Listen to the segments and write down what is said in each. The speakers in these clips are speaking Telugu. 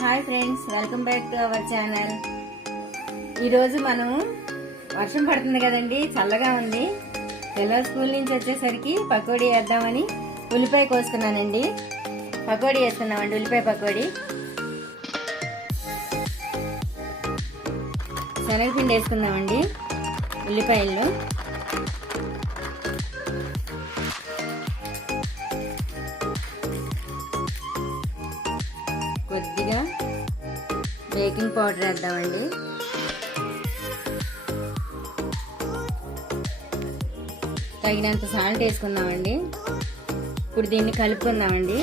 Hi friends, welcome back to our channel. ఈరోజు మనం వర్షం పడుతుంది కదండి, చల్లగా ఉంది. పిల్లలు స్కూల్ నుంచి వచ్చేసరికి పకోడీ వేద్దామని ఉల్లిపాయ కోసుకున్నానండి. పకోడీ వేసుకున్నామండి, ఉల్లిపాయ పకోడీ. శనగపిండి వేసుకుందామండి ఉల్లిపాయల్లో. కొద్దిగా బేకింగ్ పౌడర్ వేద్దామండి. తగినంత సాల్ట్ వేసుకుందామండి. ఇప్పుడు దీన్ని కలుపుకుందామండి.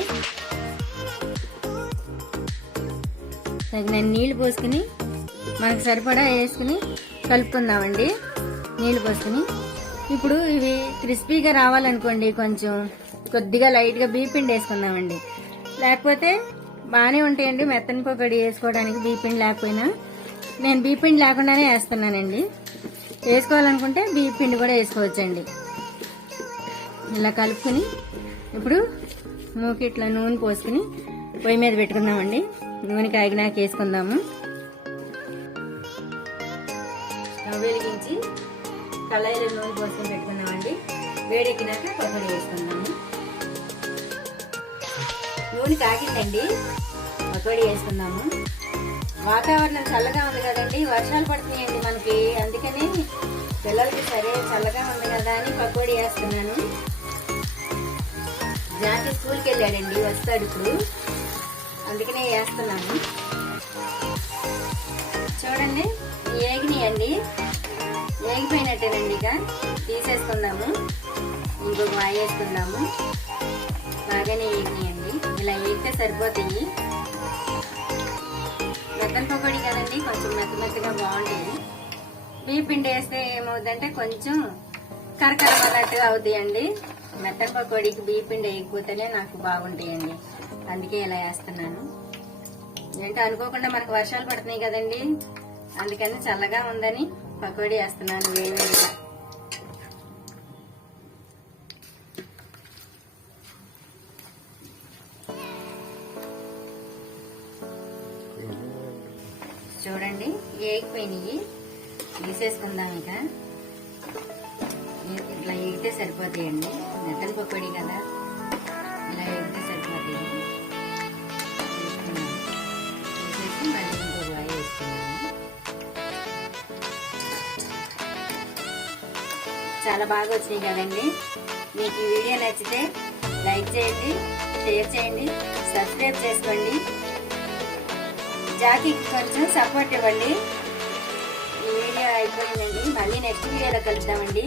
తగినంత నీళ్లు పోసుకుని మనకు సరిపడా వేసుకుని కలుపుకుందామండి. నీళ్లు పోసుకుని ఇప్పుడు ఇవి క్రిస్పీగా రావాలనుకోండి, కొంచెం కొద్దిగా లైట్గా బీపిండి వేసుకుందామండి. లేకపోతే బాగానే ఉంటాయండి మెత్తని పకోడీ వేసుకోవడానికి. బీపిండి లేకపోయినా నేను బీపిండి లేకుండానే వేస్తున్నానండి. వేసుకోవాలనుకుంటే బీపిండి కూడా వేసుకోవచ్చండి. ఇలా కలుపుకుని ఇప్పుడు మూకిట్లా నూనె పోసుకుని పొయ్యి మీద పెట్టుకుందామండి. నూనె కాగినాక వేసుకుందాము. స్టవ్ వెలిగించి కళాయిలో నూనె పోసుకొని పెట్టుకుందామండి. వేడెక్కినాక పకోడీ వేసుకుందాము. నూనె కాగిందండి, పకోడీ వేసుకుందాము. వాతావరణం చల్లగా ఉంది కదండి, వర్షాలు పడుతున్నాయండి మనకి. అందుకని పిల్లలకి సరే చల్లగా ఉంది కదా అని పకోడీ వేస్తున్నాను. జాకి స్కూల్కి వెళ్ళాడండి, వస్తాడు ఇప్పుడు, అందుకనే వేస్తున్నాను. చూడండి ఏగినాయండి, ఏగిపోయినట్టేనండి. ఇక తీసేసుకుందాము. ఇంకొక వాయి వేసుకుందాము. బాగానే ఏగినాయండి, ఇలా వేస్తే సరిపోతాయి. మెత్తని పకోడీ కదండి, కొంచెం మెత్తగా బాగుంటాయి. బీపిండి వేస్తే ఏమవుతుందంటే కొంచెం కరకరమన్నట్టుగా అవుతాయండి. మెత్తని పకోడీకి బీపిండి వేయకపోతేనే నాకు బాగుంటాయండి, అందుకే ఇలా వేస్తున్నాను. ఏంటో అనుకోకుండా మనకు వర్షాలు పడుతున్నాయి కదండి, అందుకని చల్లగా ఉందని పకోడీ వేస్తున్నాను వేడివేడిగా. చూడండి ఏగిపోయినాయి, తీసేసుకుందాం. ఇక ఇట్లా ఏగితే సరిపోతాయండి, మెత్తని పకోడీ కదా, ఇలా ఏగితే సరిపోతాయి. తీసేసి మళ్ళీ ఇంకొక వాయి వేసుకున్నాము. చాలా బాగా వచ్చినాయి కదండి. మీకు ఈ వీడియో నచ్చితే లైక్ చేయండి, షేర్ చేయండి, సబ్స్క్రైబ్ చేసుకోండి. జాకీకి కొంచెం సపోర్ట్ ఇవ్వండి. ఈ వీడియో అయిపోయిందండి, మళ్ళీ నెక్స్ట్ వీడియోలో కలుద్దామండి.